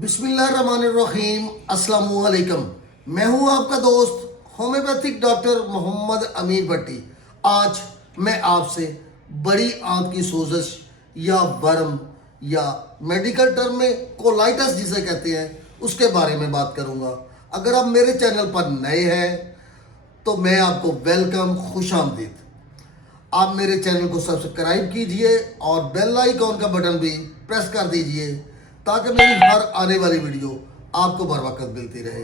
बिस्मिल्लाहिर्रहमानिर्रहीम अस्सलाम वालेकुम। मैं हूं आपका दोस्त होम्योपैथिक डॉक्टर मोहम्मद अमीर भट्टी। आज मैं आपसे बड़ी आंत की सोजश या वर्म या मेडिकल टर्म में कोलाइटिस जिसे कहते हैं उसके बारे में बात करूंगा। अगर आप मेरे चैनल पर नए हैं तो मैं आपको वेलकम, खुश आमदीद। आप मेरे चैनल को सब्सक्राइब कीजिए और बेल आइकॉन का बटन भी प्रेस कर दीजिए ताकि मेरी हर आने वाली वीडियो आपको बर वक्त मिलती रहे।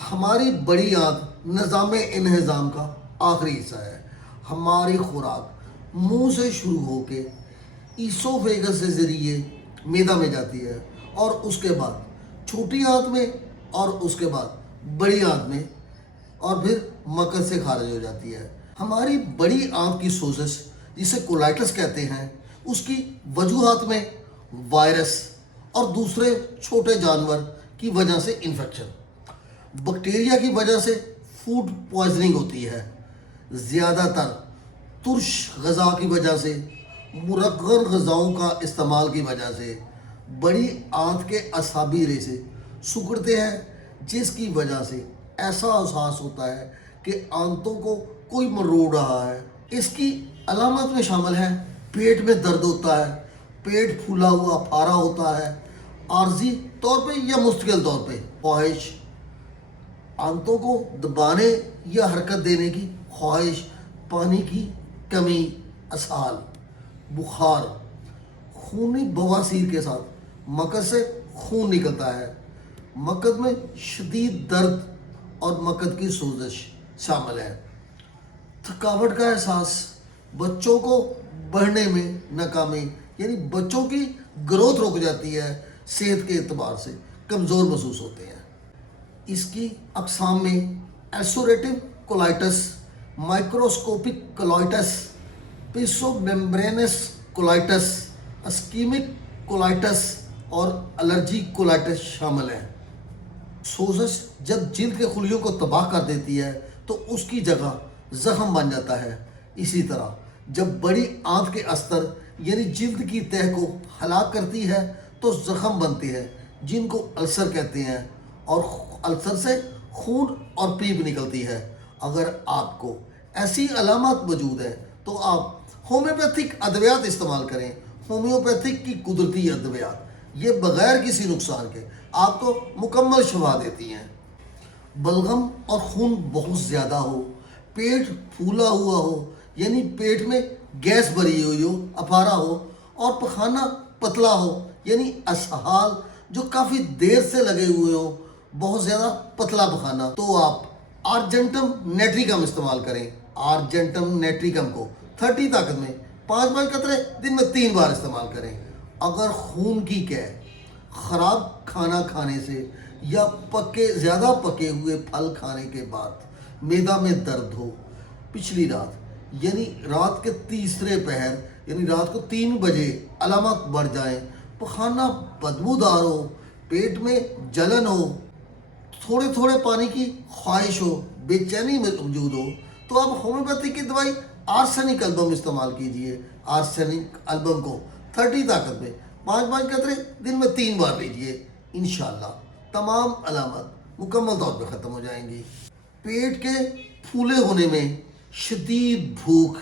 हमारी बड़ी आंत निज़ाम इन्हिज़ाम का आखिरी हिस्सा है। हमारी खुराक मुंह से शुरू होके ईसोफेगस के ज़रिए मैदा में जाती है और उसके बाद छोटी आंत में और उसके बाद बड़ी आंत में और फिर मकद से खारिज हो जाती है। हमारी बड़ी आंत की सोजश जिसे कोलाइटिस कहते हैं उसकी वजूहात में वायरस और दूसरे छोटे जानवर की वजह से इन्फेक्शन, बैक्टीरिया की वजह से फूड पॉइजनिंग होती है, ज़्यादातर तुर्श ग़ज़ा की वजह से, मुरक्कर ग़ज़ाओं का इस्तेमाल की वजह से बड़ी आंत के असाबी रेशे सिकुड़ते हैं, जिसकी वजह से ऐसा एहसास होता है कि आंतों को कोई मरोड़ रहा है। इसकी अलामत में शामिल है पेट में दर्द होता है, पेट फूला हुआ फारा होता है, आर्जी तौर पे या मुस्तकिल तौर पे ख्वाहिश, आंतों को दबाने या हरकत देने की ख्वाहिश, पानी की कमी, असहाल, बुखार, खूनी बवासीर के साथ मकद से खून निकलता है, मकद में शदीद दर्द और मकद की सोजश शामिल है, थकावट का एहसास, बच्चों को बढ़ने में नाकामी यानी बच्चों की ग्रोथ रुक जाती है, सेहत के एतबार से कमज़ोर महसूस होते हैं। इसकी अक़साम में ulcerative colitis, microscopic colitis, pseudomembranous colitis, ischaemic colitis और एलर्जिक कोलाइटिस शामिल हैं। सोजश जब जिल्द के खुलियों को तबाह कर देती है तो उसकी जगह ज़ख़म बन जाता है। इसी तरह जब बड़ी आंत के अस्तर यानी जिल्द की तह को हलाक करती है तो ज़ख़म बनते हैं जिनको अल्सर कहते हैं और अल्सर से खून और पीप निकलती है। अगर आपको ऐसी अलामत मौजूद है तो आप होम्योपैथिक अद्वियात इस्तेमाल करें। होम्योपैथिक की कुदरती अद्वियात ये बग़ैर किसी नुकसान के आपको मुकम्मल शफा देती हैं। बलगम और खून बहुत ज़्यादा हो, पेट फूला हुआ हो यानी पेट में गैस भरी हुई हो, अफारा हो और पखाना पतला हो यानी असहाल जो काफ़ी देर से लगे हुए हो, बहुत ज़्यादा पतला पखाना, तो आप आर्जेंटम नेट्रिकम इस्तेमाल करें। आर्जेंटम नेट्रिकम को 30 ताकत में 5 कतरे दिन में 3 बार इस्तेमाल करें। अगर खून की कैद ख़राब खाना खाने से या ज़्यादा पके हुए फल खाने के बाद मैदा में दर्द हो, पिछली रात यानी रात के तीसरे पहर यानी रात को 3 बजे अलामत बढ़ जाए, पखाना बदबूदार हो, पेट में जलन हो, थोड़े थोड़े पानी की ख्वाहिश हो, बेचैनी मौजूद हो, तो आप होम्योपैथिक की दवाई आर्सेनिक एल्बम इस्तेमाल कीजिए। आर्सेनिक एल्बम को 30 ताकत में 5 कतरे दिन में 3 बार लीजिए। इंशाल्लाह तमाम अलामत मुकम्मल तौर पर ख़त्म हो जाएंगी। पेट के फूले होने में, शदीद भूख,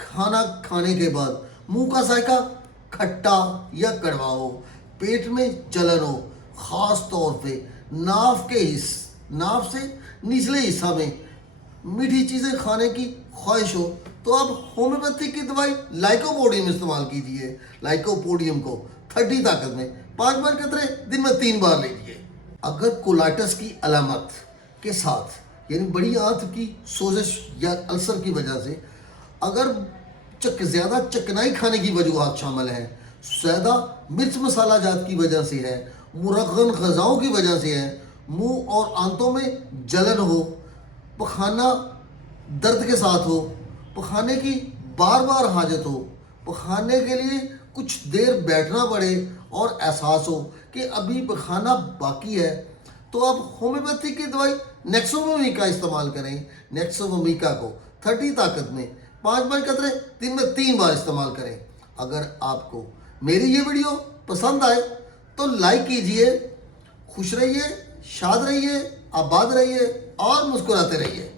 खाना खाने के बाद मुंह का जायका खट्टा या कड़वा हो, पेट में जलन हो, ख़ास तौर पे नाव से निचले हिस्सा में मीठी चीज़ें खाने की ख्वाहिश हो, तो आप होम्योपैथिक की दवाई लाइकोपोडियम इस्तेमाल कीजिए। लाइकोपोडियम को 30 ताकत में 5 कतरे दिन में 3 बार लीजिए। अगर कोलाइटिस की अलामत के साथ यानी बड़ी आंत की सोजश या अल्सर की वजह से अगर ज़्यादा चकनाई खाने की वजूहात शामिल हैं, ज़्यादा मिर्च मसाला जात की वजह से है, मुरक्कर ग़ज़ाओं की वजह से है, मुंह और आंतों में जलन हो, पखाना दर्द के साथ हो, पखाने की बार बार हाजत हो, पखाने के लिए कुछ देर बैठना पड़े और एहसास हो कि अभी पखाना बाकी है, तो आप होम्योपैथिक की दवाई नेक्सोवोमिका इस्तेमाल करें। नेक्सोवोमिका को 30 ताकत में 5 कतरे दिन में 3 बार इस्तेमाल करें। अगर आपको मेरी ये वीडियो पसंद आए تو لائک کیجئے. خوش رہیے, شاد رہیے, آباد رہیے اور مسکراتے رہیے.